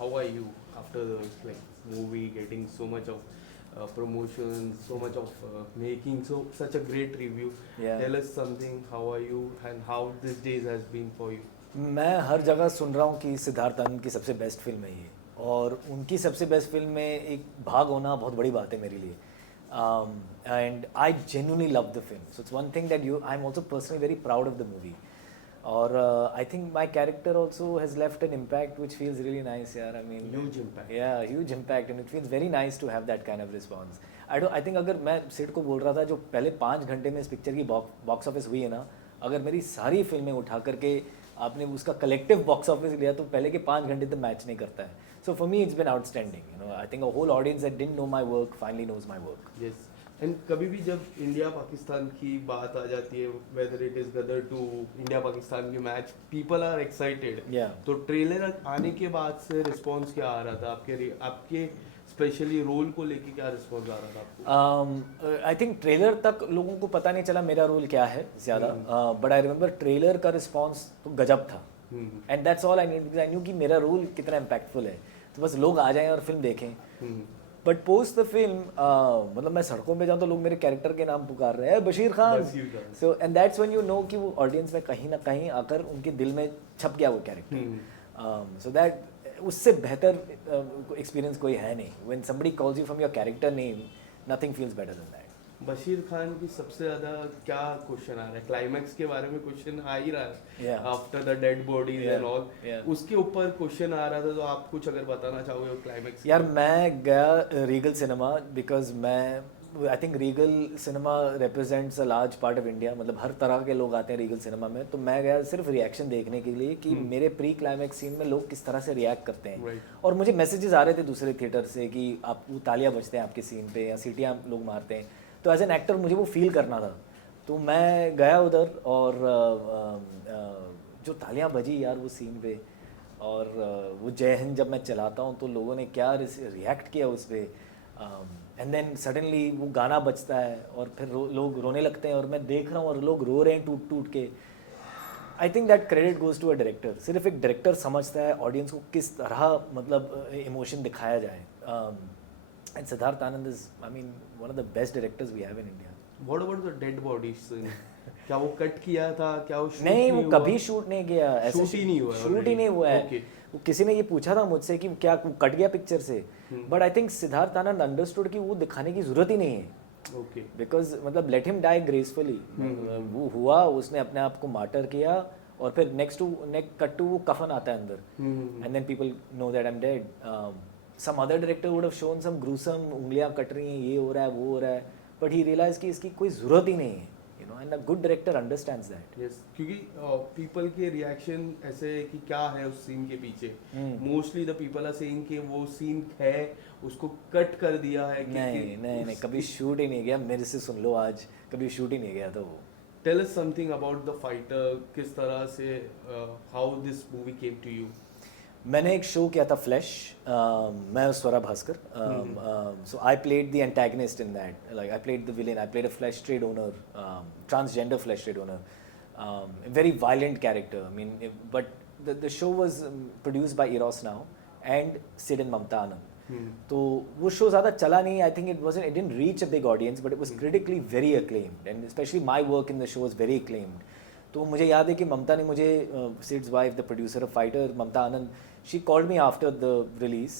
how are you after the like movie getting so much of promotion, so much of making such a great review? Yeah. Tell us something. How are you and how this days has been for you? मैं हर जगह सुन रहा हूँ कि सिद्धार्थ आनंद की सबसे best film है ये, और उनकी सबसे बेस्ट फिल्म में एक भाग होना बहुत बड़ी बात है मेरे लिए. And I genuinely love the film, so it's one thing that you I am also personally very proud of the movie. और I think my character also has left an impact which feels really nice यार. I mean Huge impact. Huge impact, and it feels very nice to have that kind of response. I think अगर मैं सिड को बोल रहा था, जो पहले 5 घंटे में इस पिक्चर की बॉक्स ऑफिस हुई है ना, अगर मेरी सारी फिल्में उठा करके आपने उसका कलेक्टिव बॉक्स ऑफिस लिया तो पहले के 5 घंटे तो मैच नहीं करता है. So for me it's been outstanding. You know, I think a whole audience that didn't know my work finally knows my work. Yes. And कभी भी जब इंडिया पाकिस्तान की बात आ जाती है, whether it is Gadar two India Pakistan की match, people are excited. Yeah. तो ट्रेलर आने के बाद से रिस्पांस क्या आ रहा था आपके स्पेशली रोल को लेके? क्या रिस्पांस आ रहा था आपको? आई थिंक ट्रेलर तक लोगों को पता नहीं चला मेरा रोल क्या है ज़्यादा, बट आई रिमेंबर ट्रेलर का रिस्पांस तो गजब था. And that's all I need, because I knew कि मेरा रोल कितना इम्पैक्टफुल है. तो बस लोग आ जाएं और फिल्म देखें. बट पोस्ट द फिल्म, मतलब मैं सड़कों पे जाऊँ तो लोग मेरे कैरेक्टर के नाम पुकार रहे हैं, Bashir Khan. So and that's when you know कि वो ऑडियंस में कहीं ना कहीं आकर उनके दिल में छप गया वो कैरेक्टर. सो दैट उससे बेहतर एक्सपीरियंस कोई है नहीं. When somebody calls you from your character name, nothing feels better than that. Bashir Khan की सबसे ज्यादा क्या क्वेश्चन आ रहा है? क्लाइमैक्स के बारे में क्वेश्चन आ ही रहा है, after the dead bodies and all. उसके ऊपर क्वेश्चन आ रहा था, तो आप कुछ अगर बताना चाहोगे क्लाइमैक्स? यार मैं गया रीगल सिनेमा, बिकॉज मैं I think Regal cinema represents a large part of India. मतलब हर तरह के लोग आते हैं रीगल सिनेमा में. तो मैं गया सिर्फ रिएक्शन देखने के लिए कि मेरे प्री क्लाइमैक्स सीन में लोग किस तरह से रिएक्ट करते हैं. और मुझे मैसेजेस आ रहे थे दूसरे थिएटर से कि आप वो तालियां बजते हैं आपके सीन पे या सीटियां लोग मारते हैं. तो एज एन एक्टर मुझे वो फील करना था. तो मैं गया उधर, और जो तालियां बजी यार वो सीन पे, और वो जय हिंद जब मैं चलाता हूँ तो लोगों ने क्या रिएक्ट किया उस पर. एंड देन सडनली वो गाना बजता है और फिर लोग रोने लगते हैं, और मैं देख रहा हूँ और लोग रो रहे हैं टूट टूट के. I think that credit goes to a director. सिर्फ एक डायरेक्टर समझता है ऑडियंस को किस तरह मतलब इमोशन दिखाया जाए. And Siddharth Anand is, I mean, one of the best directors we have in India. What about the dead bodies? क्या वो कट किया था? क्या वो शूट नहीं, वो हुआ? कभी शूट नहीं किया. ऐसे शूट ही नहीं हुआ है. शूट ही नहीं हुआ है. Okay. वो किसी ने ये पूछा था मुझसे कि क्या वो कट गया पिक्चर से, but I think Siddharth Anand understood कि वो दिखाने की जरूरत ही नहीं है. Okay. बिकॉज मतलब लेट हिम डाई ग्रेसफुली. वो हुआ, उसने अपने आप को मार्टर किया, और फिर नेक्स्ट कट टू वो कफन आता है अंदर, and then people know that I am dead. Some other director would have shown some gruesome, उंगलियां कट रही हैं, ये हो रहा है, वो हो रहा है, बट ही रियलाइज कि इसकी कोई ज़रूरत ही नहीं है. You know, and a good director understands that. Yes, क्योंकि पीपल के रिएक्शन ऐसे है कि क्या है उस सीन के पीछे. Mostly the people are saying कि वो सीन है, उसको कट कर दिया है. नहीं, कभी शूट ही नहीं गया. मेरे से सुन लो, आज कभी शूट ही नहीं गया. तो वो tell us something about the Fighter. किस तरह से how this movie came to you? मैंने एक शो किया था फ्लैश, मैं Swara Bhaskar. So I played the antagonist in that. Like I played the villain. I played a flesh trade owner, transgender flesh trade owner, very violent character. I mean, but the show was produced by Eros Now and Sid and Mamta Anand. तो वो show ज़्यादा चला नहीं. I think it didn't reach a big audience, but it was critically very acclaimed, and specially my work in the show was very acclaimed. तो मुझे याद है कि ममता ने मुझे, Sid's wife, the producer of Fighter, Mamta Anand, she called me after the release,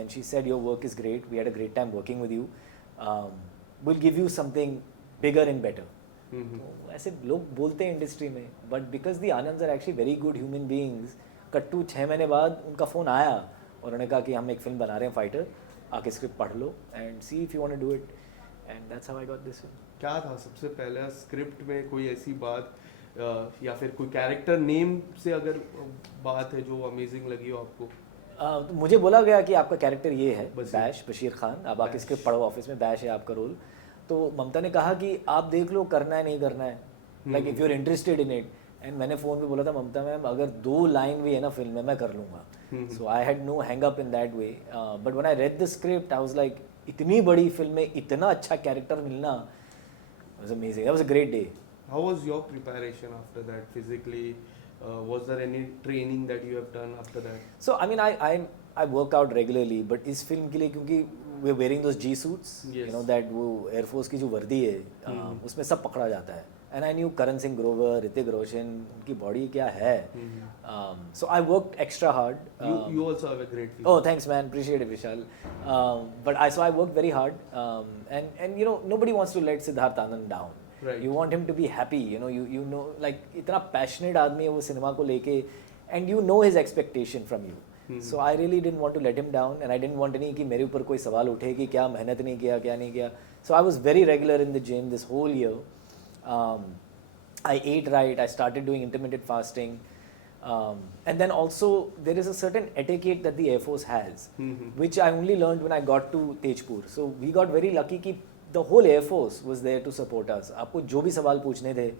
and she said, your work is great, we had a great time working with you, we'll give you something bigger and better. तो ऐसे लोग बोलते हैं industry में, but because the Anands are actually very good human beings, कट्टू 6 महीने बाद उनका फ़ोन आया और उन्होंने कहा कि हम एक फिल्म बना रहे हैं फाइटर, आके स्क्रिप्ट पढ़ लो and see if you want to do it, and that's how I got this film. क्या था सबसे पहला स्क्रिप्ट में कोई ऐसी बात या फिर कोई कैरेक्टर नेम से अगर बात है जो अमेजिंग लगी हो आपको? तो मुझे बोला गया कि आपका कैरेक्टर ये है, बैश, बशीर खान, आप आके स्क्रिप्ट पढ़ो ऑफिस में, बैश है आपका रोल. तो ममता ने कहा कि आप देख लो करना है नहीं करना है, like if you are interested in it. And मैंने फ़ोन पे बोला था, ममता मैम अगर 2 लाइन भी है ना फिल्म में मैं कर लूँगा. So I had no hang up in that way. But when I read the script I was like, इतनी बड़ी फिल्म में इतना अच्छा कैरेक्टर मिलना was amazing. That was a great day. How was your preparation after that physically? Was there any training that you have done after that? So I mean, I work out regularly, but इस film के लिए क्योंकि we're wearing those G suits, you know that वो Air Force की जो वर्दी है, उसमें सब पकड़ा जाता है. And I knew Karan Singh Grover, Hrithik Roshan, उनकी body क्या है. So I worked extra hard. You also have a great figure. Oh, thanks, man. Appreciate it, Vishal. So I worked very hard, and you know nobody wants to let Siddharth Anand down. Right. You want him to be happy. You know like इतना passionate आदमी है वो cinema को लेके, and you know his expectation from you. So I really didn't want to let him down, and I didn't want any कि मेरे ऊपर कोई सवाल उठे कि क्या मेहनत नहीं किया क्या नहीं किया. So I was very regular in the gym this whole year. I ate right. I started doing intermittent fasting. And then also there is a certain etiquette that the Air Force has, which I only learned when I got to Tejpur. So we got very lucky कि the whole Air Force was there to support us. आपको जो भी सवाल पूछने थे,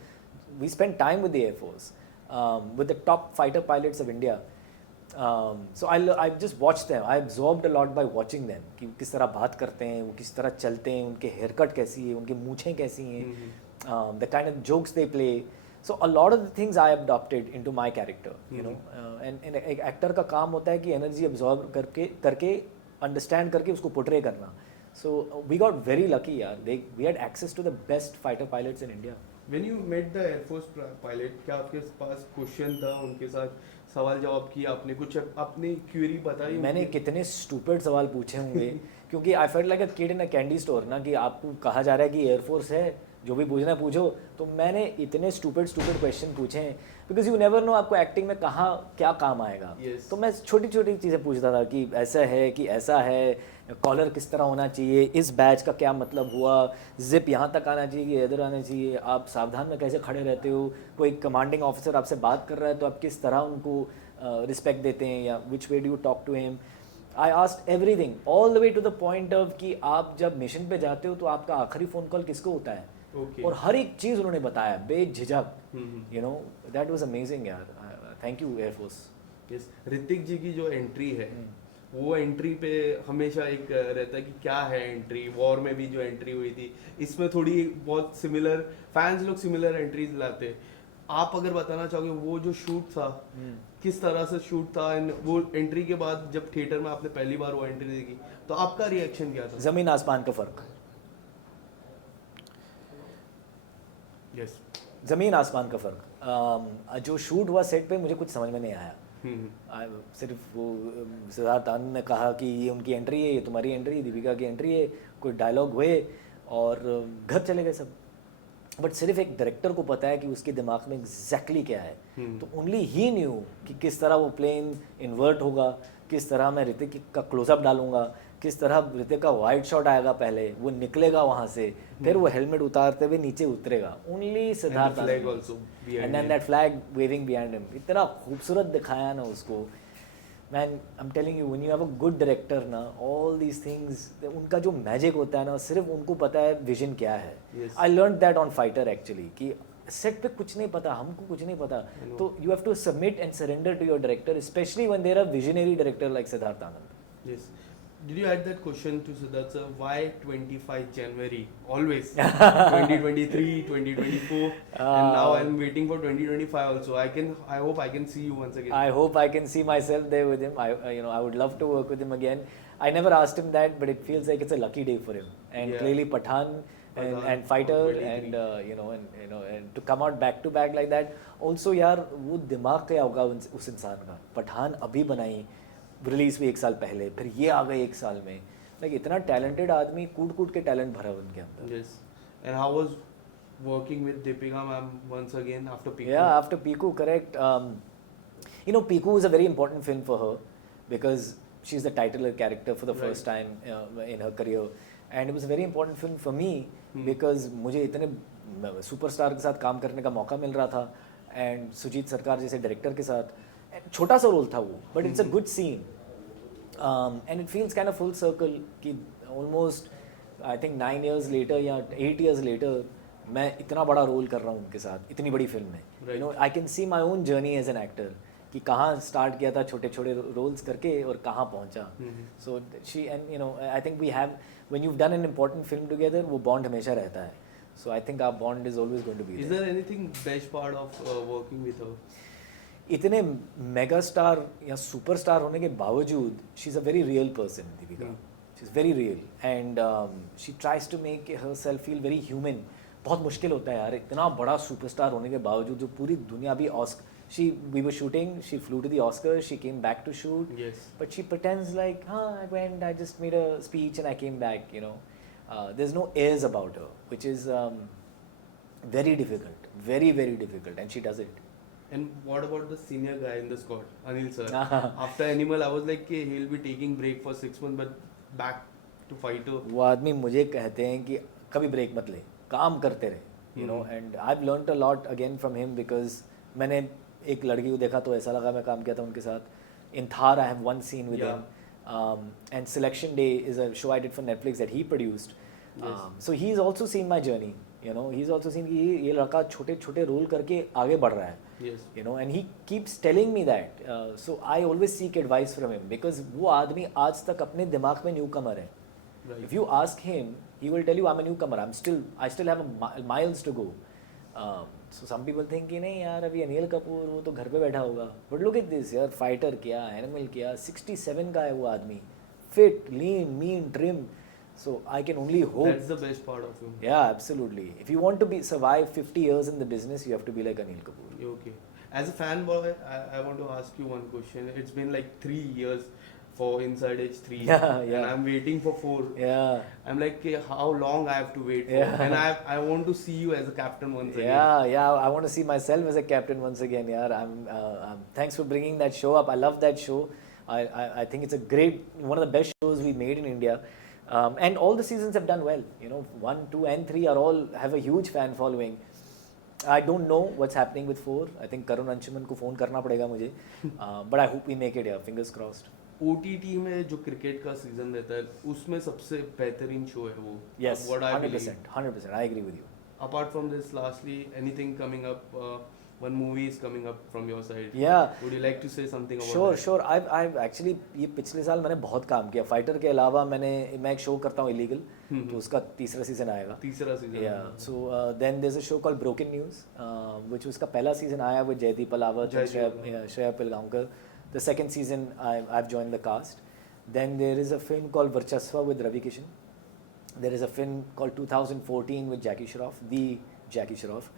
we spent time with the Air Force, with the top fighter pilots of India. So I just watched them. I absorbed a lot by watching them. कि किस तरह बात करते हैं, वो किस तरह चलते हैं, उनके haircut कैसी है, उनकी मूछें कैसी हैं, the kind of jokes they play. So a lot of the things I adopted into my character, you know. And एक actor का काम होता है कि energy absorb करके understand करके उसको portray करना. So we got very lucky, यार. We had access to the best fighter pilots in India. When you met the Air Force pilot, क्या आपके पास क्वेश्चन था, उनके साथ सवाल जवाब किया आपने, कुछ अपनी क्वेरी बताई? मैंने कितने स्टूपिड सवाल पूछे होंगे क्योंकि I felt like a kid in a candy store ना, कि आपको कहा जा रहा है कि एयरफोर्स है, जो भी पूछना है पूछो. तो मैंने इतने स्टूपिड क्वेश्चन पूछे हैं बिकॉज यू नेवर नो आपको एक्टिंग में कहाँ क्या काम आएगा. तो मैं छोटी छोटी चीज़ें पूछता था कि ऐसा है कि ऐसा है, कॉलर किस तरह होना चाहिए, इस बैच का क्या मतलब हुआ, जिप यहाँ तक आना चाहिए कि इधर आना चाहिए, आप सावधान में कैसे खड़े रहते हो, कोई कमांडिंग ऑफिसर आपसे बात कर रहा है तो आप किस तरह उनको रिस्पेक्ट देते हैं, या which way do you talk to him. I asked everything all the way to the point of कि आप जब मिशन पे जाते हो तो आपका आखिरी फ़ोन कॉल किसको होता है. और हर एक चीज़ उन्होंने बताया बेझिझक. You know that was amazing यार. Thank you air force. Yes, Hrithik ji की जो एंट्री है वो एंट्री पे हमेशा एक रहता है कि क्या है एंट्री. वॉर में भी जो एंट्री हुई थी, इसमें थोड़ी बहुत सिमिलर, फैंस लोग सिमिलर एंट्रीज लाते हैं. आप अगर बताना चाहोगे वो जो शूट था किस तरह से शूट था, वो एंट्री के बाद जब थिएटर में आपने पहली बार वो एंट्री देखी तो आपका रिएक्शन क्या था? ज़मीन आसमान का फ़र्क. यस, ज़मीन आसमान का फ़र्क. जो शूट हुआ सेट पे मुझे कुछ समझ में नहीं आया. सिर्फ वो सिद्धार्थ आनंद ने कहा कि ये उनकी एंट्री है, ये तुम्हारी एंट्री है, दीपिका की एंट्री है, कोई डायलॉग हुए और घर चले गए सब. बट सिर्फ एक डायरेक्टर को पता है कि उसके दिमाग में एग्जैक्टली क्या है. तो ओनली ही न्यू कि किस तरह वो प्लेन इन्वर्ट होगा, किस तरह मैं ऋतिक का क्लोजअप डालूंगा, किस तरह ऋतिक का वाइड शॉट आएगा, पहले वो निकलेगा वहाँ से, फिर वो हेलमेट उतारते हुए नीचे उतरेगा. Only Siddharth and then that flag waving behind him. इतना खूबसूरत दिखाया ना उसको. Man I am telling you, when you have a good director ना, ऑल दीज थिंग्स, उनका जो मैजिक होता है ना, सिर्फ उनको पता है विजन क्या है. I learn that on Fighter actually, कि सेट पे कुछ नहीं पता, हमको कुछ नहीं पता. तो you have to submit and surrender to your director, specially when there are visionary director like Siddharth Anand. Yes. Did you add that question to Siddharth sir? Why 25 January? Always. 2023, 2024. And now I'm waiting for 2025 also. I hope I can see you once again. I hope I can see myself there with him. I would love to work with him again. I never asked him that, but it feels like it's a lucky day for him. And clearly Pathan and Fighter and and to come out back to back like that. Also यार वो दिमाग क्या होगा उस इंसान का. पठान अभी बनाई, रिलीज हुई 1 साल पहले, फिर ये आ गए 1 साल में. लाइक इतना टैलेंटेड आदमी, कूट के टैलेंट भरा उनके अंदर. Yes. And how was working with Deepika ma'am once again after Piku? Yeah, after Piku, correct. Piku is a very important film for her because she's the titular character for the first time in her career, and it was a very important film for me because मुझे इतने superstar के साथ काम करने का मौका मिल रहा था, एंड सुजीत सरकार जैसे डायरेक्टर के साथ. छोटा सा रोल था वो, but it's a good scene, and it feels kind of full circle कि almost I think 9 years later या 8 years लेटर मैं इतना बड़ा रोल कर रहा हूँ उनके साथ, इतनी बड़ी फिल्म में. I can see my own journey as an actor कि कहाँ स्टार्ट किया था छोटे छोटे रोल्स करके और कहाँ पहुँचा. So she and I think we have, when you have done an important film together, वो बॉन्ड हमेशा रहता है. So I think our bond is always going to be. Is there anything best part of working with her? इतने mega star या superstar होने के बावजूद she is a very real person Deepika. She is very real and she tries to make herself feel very human. बहुत मुश्किल होता है यार इतना बड़ा सुपरस्टार होने के बावजूद, जो पूरी दुनिया भी we were shooting, she flew to the Oscars, she came back to shoot, Yes. but she pretends like, I went, I just made a speech and I came back, you know. There's no airs about her, which is very difficult, very, very difficult, and she does it. And what about the senior guy in the squad, Anil sir? After Animal, I was like, okay, he'll be taking break for 6 months, but back to fighter. वो आदमी मुझे कहते हैं कि कभी break मत ले, काम करते रहे, you know. And I've learnt a lot again from him because मैंने एक लड़की को देखा तो ऐसा लगा मैं काम किया था उनके साथ. In Thar, I have one scene with him. And Selection Day is a show I did for Netflix that he produced. Yes. So he's also seen my journey. You know, he's also seen कि ये लड़का छोटे छोटे role करके आगे बढ़ रहा है. Yes. You know, and he keeps telling me that. So I always seek advice from him because वो आदमी आज तक अपने दिमाग में न्यूकमर है. Right. If you ask him, he will tell you I'm a newcomer. I still have miles to go. So some people think कि नहीं यार अभी अनिल कपूर वो तो घर पे बैठा होगा. But look at this यार, फाइटर किया, एनिमल किया, 67 का है वो आदमी, fit, lean, mean, trim. So I can only hope. That's the best part of him. Yeah, absolutely. If you want to survive 50 years in the business, you have to be like Anil Kapoor. Okay. As a fanboy, I want to ask you one question. It's been like 3 years for Inside Edge 3. Yeah. And I'm waiting for 4. Yeah. I'm like, okay, how long I have to wait for? Yeah. And I want to see you as a captain once again. Yeah. I want to see myself as a captain once again. Yeah. Thanks for bringing that show up. I love that show. I think it's one of the best shows we made in India. And all the seasons have done well. You know, 1, 2, and 3 have a huge fan following. I don't know what's happening with 4. I think Karun Anshuman को phone करना पड़ेगा मुझे. But I hope we make it. Yeah, fingers crossed. OTT में जो cricket का season रहता है उसमें सबसे बेहतरीन शो है वो. Yes, What I believe. 100%. I agree with you. Apart from this, lastly, anything coming up? One movie is coming up from your side. Yeah. Would you like to say something about that? Sure. I've actually ये पिछले साल मैंने बहुत काम किया. Fighter के अलावा मैं एक शो करता हूँ इलीगल, तो उसका तीसरा सीजन आएगा. तीसरा season. Yeah. So then there's a show called Broken News, which उसका पहला सीजन आया with Jaideep Alawat and Shreya Pilgaonkar. The second season I've joined the cast. Then there is a film called Varchasva with Ravi Kishan. There is a film called 2014 with Jackie Shroff, the Jackie Shroff.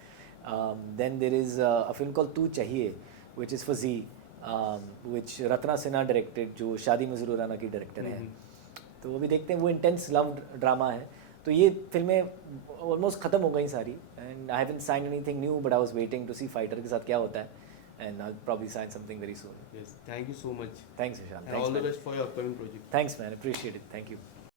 Then there is a film called Tu Chahiye, which is for Z, which Ratna Sinha directed, जो शादी मजरूर राना की director है. तो वो भी देखते हैं. वो इंटेंस लव ड्रामा है. तो ये फिल्में ऑलमोस्ट ख़त्म हो गई सारी. And I haven't signed anything new, but I was waiting to see fighter के साथ क्या होता है. And I'll probably sign something very soon. Yes. Thank you so much. Thanks, Ishan. And all the best for your upcoming project. Thanks, man. Appreciate it. Thank you.